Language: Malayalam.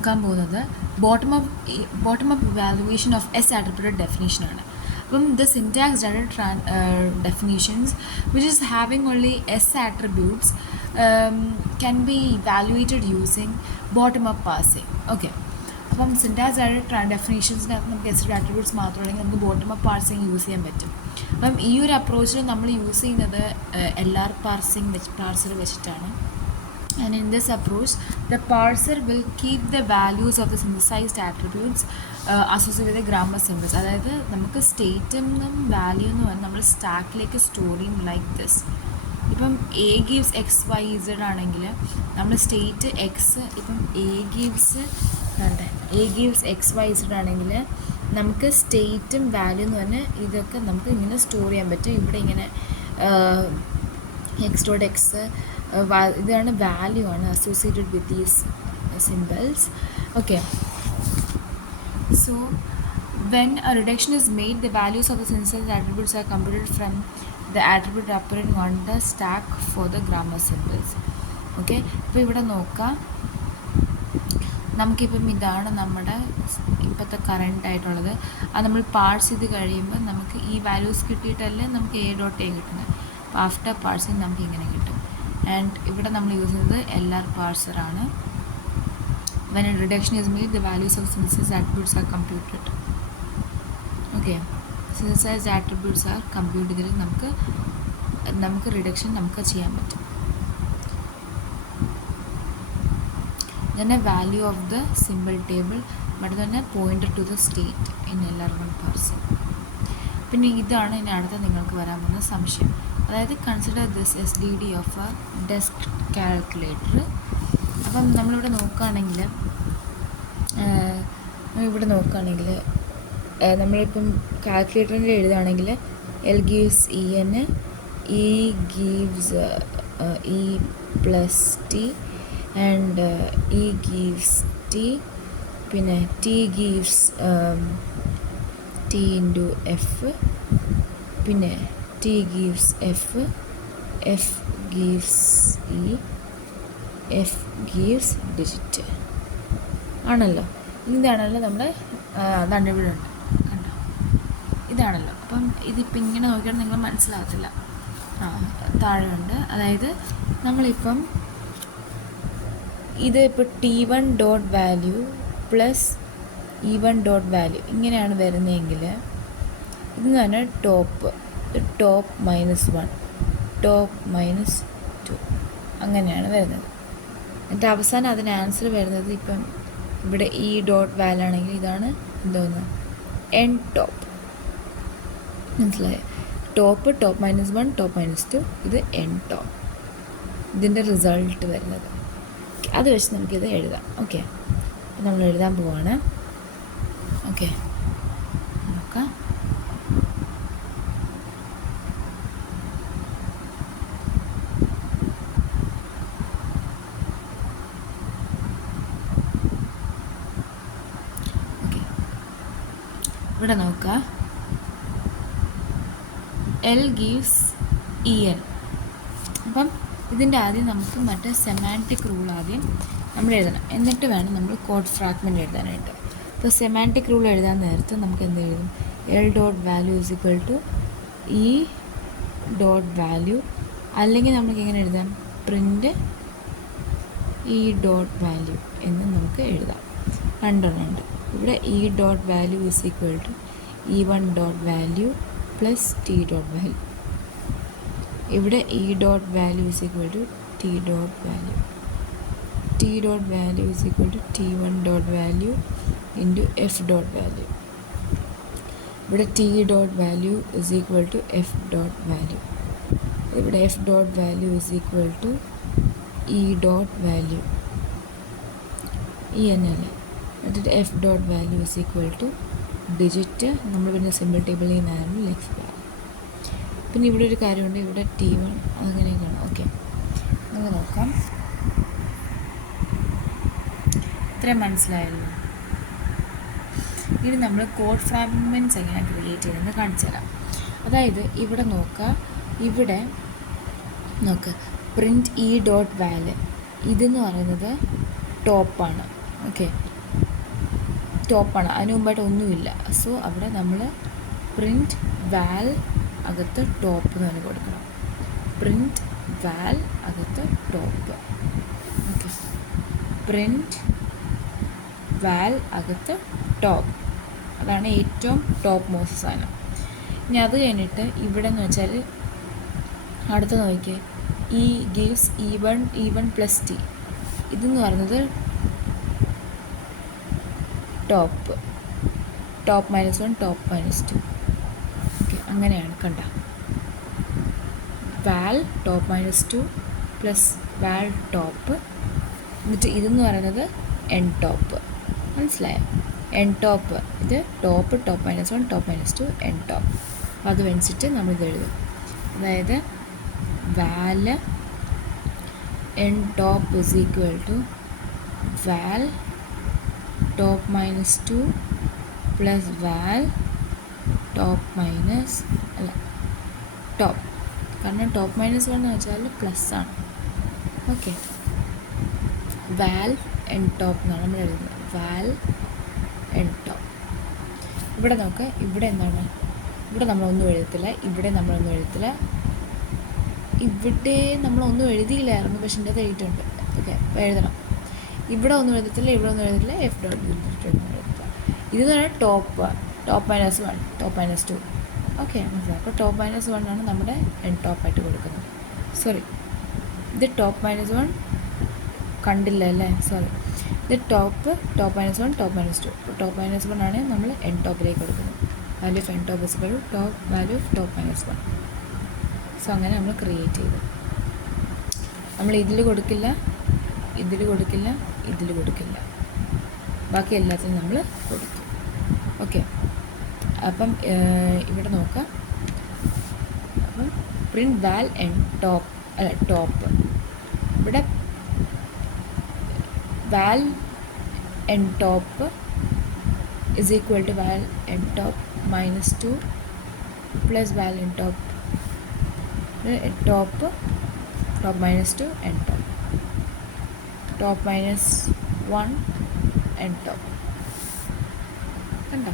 നോക്കാൻ പോകുന്നത് bottom up evaluation of S attributed ഡെഫിനേഷനാണ്. അപ്പം the syntax definitions which is having only S attributes can be evaluated using bottom up parsing. Okay. അപ്പം സിൻടാക്സ് ഡെഫിനേഷൻസിനകത്ത് നമുക്ക് എസ് ആട്രിബ്യൂട്ട്സ് മാത്രമല്ലെങ്കിൽ നമുക്ക് ബോട്ടം അപ്പ് പാർസിങ് യൂസ് ചെയ്യാൻ പറ്റും. അപ്പം ഈ ഒരു അപ്രോച്ചിൽ നമ്മൾ യൂസ് ചെയ്യുന്നത് LR പാർസർ വെച്ചിട്ടാണ്. And in this approach, the parser will keep the values of the synthesized attributes associated with the grammar symbols. അതായത് നമുക്ക് സ്റ്റേറ്റും വാല്യൂ എന്ന് പറഞ്ഞാൽ നമ്മൾ സ്റ്റാക്കിലേക്ക് സ്റ്റോർ ചെയ്യും ലൈക്ക് ദിസ്. ഇപ്പം A gives XYZ ആണെങ്കിൽ നമ്മൾ സ്റ്റേറ്റ് എക്സ്, ഇപ്പം A gives XYZ ആണെങ്കിൽ നമുക്ക് സ്റ്റേറ്റും വാല്യൂ എന്ന് പറഞ്ഞാൽ ഇതൊക്കെ നമുക്ക് ഇങ്ങനെ സ്റ്റോർ ചെയ്യാൻ പറ്റും. ഇവിടെ ഇങ്ങനെ x.x ഇതാണ് വാല്യൂ ആണ് associated with these symbols. Okay, so when a reduction is made, the values of the synthesized attributes are computed from the attribute appearing on the stack for the grammar symbols. Okay, ഇപ്പോൾ ഇവിടെ നോക്കാം, നമുക്കിപ്പം ഇതാണ് നമ്മുടെ ഇപ്പോഴത്തെ കറണ്ട് ആയിട്ടുള്ളത്. അത് നമ്മൾ പാർസ് ചെയ്ത് കഴിയുമ്പോൾ നമുക്ക് ഈ വാല്യൂസ് കിട്ടിയിട്ടല്ലേ നമുക്ക് A.A കിട്ടുന്നത്. അപ്പോൾ ആഫ്റ്റർ പാർസിങ് നമുക്ക് ഇങ്ങനെ കിട്ടും. ആൻഡ് ഇവിടെ നമ്മൾ യൂസ് ചെയ്യുന്നത് LR പാർസറാണ്. when a reduction is made, the values of synthesized attributes are computed. Okay, synthesized attributes are computed. ഇതിൽ നമുക്ക് റിഡക്ഷൻ നമുക്ക് ചെയ്യാൻ പറ്റും. then a value of the symbol table, but then a pointer to the state in LR1 parsing. പിന്നെ ഇതാണ് ഇനി അടുത്ത നിങ്ങൾക്ക് വരാൻ പോകുന്ന സംശയം. അതായത് consider this SDD of A desk calculator. അപ്പം നമ്മളിവിടെ നോക്കുകയാണെങ്കിൽ നമ്മളിപ്പം കാൽക്കുലേറ്ററിൻ്റെ എഴുതുകയാണെങ്കിൽ L gives EN, E gives E plus T and E gives T, പിന്നെ T gives T into F, പിന്നെ T gives F, F gives E, F gives digit ആണല്ലോ. ഇതാണല്ലോ നമ്മൾ ഇവിടെ ഉണ്ട്, കണ്ടോ, ഇതാണല്ലോ. അപ്പം ഇതിപ്പോൾ ഇങ്ങനെ നോക്കിയാൽ നിങ്ങൾ മനസ്സിലാകത്തില്ല. താഴെ ഉണ്ട്. അതായത് നമ്മളിപ്പം ഇത് ഇപ്പോൾ T1 dot value plus E1 dot value ഇങ്ങനെയാണ് വരുന്നതെങ്കിൽ ഇതെന്ന് പറഞ്ഞാൽ ടോപ്പ് -1, ടോപ്പ് -2 അങ്ങനെയാണ് വരുന്നത്. എന്നിട്ട് അവസാനം അതിന് ആൻസർ വരുന്നത് ഇപ്പം ഇവിടെ E ഡോട്ട് വാല്യൂ ആണെങ്കിൽ ഇതാണ് എന്തോന്ന് എൻ ടോപ്പ്. മനസ്സിലായോ? ടോപ്പ് -1, ടോപ്പ് -2, ഇത് എൻ ടോപ്പ്. ഇതിൻ്റെ റിസൾട്ട് വരുന്നത് അത് വെച്ച് നമുക്കിത് എഴുതാം. ഓക്കെ, നമ്മൾ എഴുതാൻ പോവാണ്. ഓക്കെ, നോക്കാം. ഓക്കെ, ഇവിടെ നോക്കുക. L gives EN. അപ്പം ഇതിൻ്റെ ആദ്യം നമുക്ക് മറ്റേ സെമാൻറ്റിക് റൂൾ ആദ്യം നമ്മൾ എഴുതണം, എന്നിട്ട് വേണം നമ്മൾ കോഡ് ഫ്രാഗ്മെൻറ്റ് എഴുതാനായിട്ട്. ഇപ്പോൾ സെമാൻറ്റിക് റൂൾ എഴുതാൻ നേരത്ത് നമുക്ക് എന്ത് എഴുതും? L dot value is equal to E dot value, അല്ലെങ്കിൽ നമുക്ക് എങ്ങനെ എഴുതാം? പ്രിൻ്റ് E ഡോട്ട് വാല്യൂ എന്ന് നമുക്ക് എഴുതാം. രണ്ടെണ്ണമുണ്ട് ഇവിടെ. E dot value is equal to E1 dot value plus T dot value. ഇവിടെ E dot value is equal to T dot value. T dot value is equal to T1 dot value into F dot value. ഇവിടെ T dot value is equal to F dot value. ഇവിടെ F dot value is equal to E dot value, EN അല്ലേ. എന്നിട്ട് F dot value is equal to digit. നമ്മൾ പിന്നെ സിമ്പിൾ ടേബിളിൽ നിന്നായിരുന്നു ലെക്സ് വാല്യൂ. പിന്നെ ഇവിടെ ഒരു കാര്യമുണ്ട്, ഇവിടെ T1 അങ്ങനെയൊക്കെയാണ്. ഓക്കെ, നമുക്ക് നോക്കാം. ഇത്രയും മനസ്സിലായല്ലോ. ഇനി നമ്മൾ കോഡ് ഫ്രാഗ്മെൻറ്റ്സ് എങ്ങനെ ക്രിയേറ്റ് ചെയ്തെന്ന് കാണിച്ചു തരാം. അതായത് ഇവിടെ ഇവിടെ പ്രിൻറ്റ് E ഡോട്ട് വാല്യൂ ഇതെന്ന് പറയുന്നത് ടോപ്പാണ്. ഓക്കെ, ടോപ്പാണ്, അതിന് മുമ്പായിട്ട് ഒന്നുമില്ല. സോ അവിടെ നമ്മൾ പ്രിൻറ്റ് വാൽ അകത്ത് ടോപ്പ് എന്ന് തന്നെ കൊടുക്കണം. പ്രിൻറ്റ് വാൽ അകത്ത് ടോപ്പ്. ഓക്കെ, പ്രിൻറ്റ് വാൽ അകത്ത് ടോപ്പ്. അതാണ് ഏറ്റവും ടോപ്പ് മോസ്റ്റ് സാധനം. ഇനി അത് കഴിഞ്ഞിട്ട് ഇവിടെ എന്ന് വെച്ചാൽ അടുത്ത നോക്കിയേ, E gives E1 plus T. ഇതെന്ന് പറയുന്നത് ടോപ്പ് -1 ടോപ്പ് -2. ഓക്കെ, അങ്ങനെയാണ് കണ്ട. വാൽ ടോപ്പ് -2 പ്ലസ് വാൽ ടോപ്പ്, എന്നിട്ട് ഇതെന്ന് പറയുന്നത് എൻ ടോപ്പ്. മനസ്സിലായോ? എൻ ടോപ്പ്, ഇത് ടോപ്പ് -1 ടോപ്പ് -2 എൻ ടോപ്പ്. അപ്പോൾ അത് വെച്ചിട്ട് നമ്മളിത് എഴുതും. അതായത് val N top is equal to val top -2 plus val top top. കാരണം ടോപ്പ് -1 എന്ന് വെച്ചാൽ പ്ലസ് ആണ്. ഓക്കെ, വാൽ എൻ ടോപ്പ് എന്നാണ് നമ്മൾ എഴുതുന്നത്. വാൽ എൻ ടോപ്പ്. ഇവിടെ നോക്ക്, ഇവിടെ എന്താണ്, ഇവിടെ നമ്മളൊന്നും എഴുതത്തില്ല, ഇവിടെ നമ്മളൊന്നും എഴുതത്തില്ല, ഇവിടെ നമ്മളൊന്നും എഴുതിയില്ലായിരുന്നു, പക്ഷെ എൻ്റെ അത് എഴുതിയിട്ടുണ്ട്. ഓക്കെ, അപ്പോൾ എഴുതണം. ഇവിടെ ഒന്നും എഴുതത്തില്ല, ഇവിടെ ഒന്നും എഴുതത്തില്ല, F ഡോട്ട് എഴുതത്തില്ല. ഇത് തന്നെ ടോപ്പ് -1 ടോപ്പ് -2. ഓക്കെ, മനസ്സിലായി. അപ്പോൾ ടോപ്പ് -1 ആണ് നമ്മുടെ എൻ ടോപ്പായിട്ട് കൊടുക്കുന്നത്. സോറി, ഇത് ടോപ്പ് -1 കണ്ടില്ല അല്ലേ, സോറി. ഇത് ടോപ്പ് -1 ടോപ്പ് -2. അപ്പോൾ ടോപ്പ് -1 ആണ് നമ്മൾ എൻ ടോപ്പിലേക്ക് കൊടുക്കുന്നത്. Value of N top is equal to top value of top -1. So അങ്ങനെ നമ്മൾ ക്രിയേറ്റ് ചെയ്തു. നമ്മൾ ഇതിൽ കൊടുക്കില്ല, ഇതിൽ കൊടുക്കില്ല, ഇതിൽ കൊടുക്കില്ല, ബാക്കി എല്ലാത്തിനും നമ്മൾ കൊടുക്കും. ഓക്കെ, അപ്പം ഇവിടെ നോക്കാം. അപ്പം പ്രിൻറ്റ് വാൽ എൻ ടോപ്പ്, അല്ല ടോപ്പ്, ഇവിടെ val N top is equal to val N top -2 plus val N top top -2 N top, top -1 N top. കണ്ടോ?